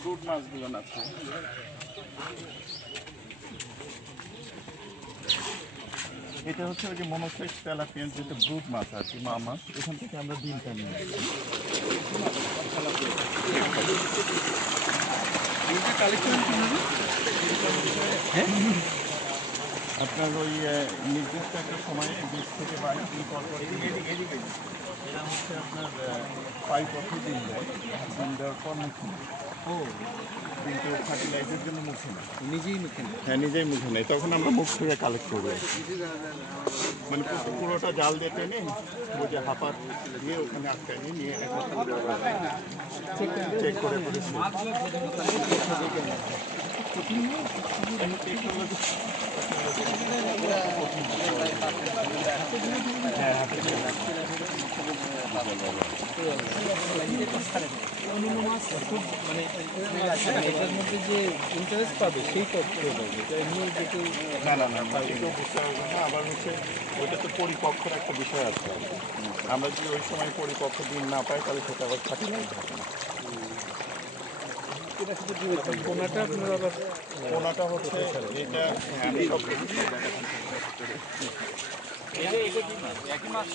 Fruit মাছগুলো আছে। এটা হচ্ছে ওই যে মনোসেক্স তেলাপিয়ান, যেটা ব্রুড মাছ আর কি, মা মাছ। এখান থেকে আমরা ডিমটা নিয়ে আসি। আপনার ওই নির্দিষ্ট একটা সময়ে 20 থেকে 22 দিন পর পর এরা হচ্ছে আপনার 5 বছর ডিম দেয়। ডিম দেওয়ার পর মুখে নেয়। কিন্তু ফার্টিলাইজের জন্য মুখে নেয়, নিজেই মুখে নেয়। হ্যাঁ নিজেই মুখে নেয়। তখন আমরা মুখ থেকে কালেক্ট করবো, মানে পুরোটা জাল দিয়ে টেনে ওই যে হাঁপার দিয়ে ওখানে আটকায় নিয়ে চেক করে অন্যান্য মাছ খুব মানে এটার মধ্যে যে ইন্টারেস্ট পাবে সেই তথ্য এমনি যেহেতু না এটাও বুঝতে পারবেন না। আবার হচ্ছে ওইটা তো পরিপক্কের একটা বিষয় আছে। আমরা যদি ওই সময় পরিপক্ক ডিম না পাই তাহলে সেটা আবার ফার্টিলাইজ হবে না। পোনাটা আপনার আবার পোনাটা হচ্ছে এটা আমি সব এটা কি মাছ? একই মাছ।